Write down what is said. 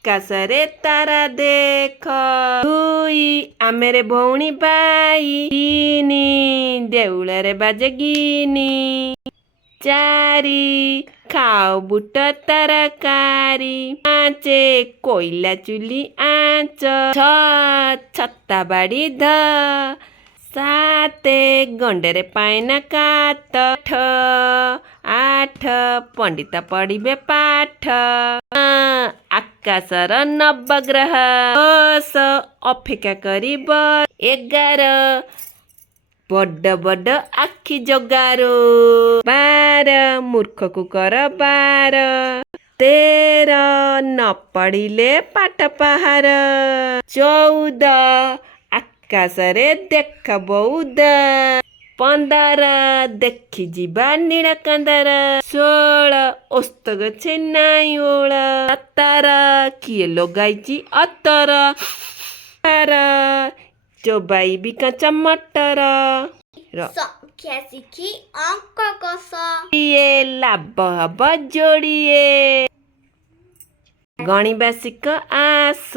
ଆକାଶରେ ତାରା ଦେଖ। 2 ଆମେରେ ଭଉଣୀ ଭାଇ। 3 ଦେଉଳରେ ବାଜେ ଗିନି। 4 ଖାଅ ବୁଟ ତରକାରୀ। 5 କୋଇଲା ଚୁଲି ଆଞ୍ଚ। 6 ଛତା ବାଡ଼ି ଧ। 7 ଗଣ୍ଡରେ ପାଏନା କାତ। 8 ପଣ୍ଡିତ ପଢ଼ିବେ ପାଠ। ଆକାଶର ନବଗ୍ରହ। 10 ଅପେକ୍ଷା କରିବ। 11 ବଡ଼ ବଡ଼ ଆଖି ଜଗାର। 12 ମୂର୍ଖକୁ କର ବାର। 13 ନ ପଢ଼ିଲେ ପାଠ ପାହାର। 14 ଆକାଶରେ ଦେଖ ବଉଦ। 15 ଦେଖି ଯିବା ନୀଳକାନ୍ତର। 16 ଓସ୍ତ ଗଛେ ନାଇଁ ଓଳ। 17 କିଏ ଲଗାଇଛି ଅତର। 18 ଚୋବାଇବି କାଞ୍ଚ ମଟର। ସଂଖ୍ୟା ଶିଖି ଅଙ୍କ କଷ। ଲାଭ ହବ ଯୋଡ଼ିଏ। ଗଣିବା ଶିଖ ଆସ।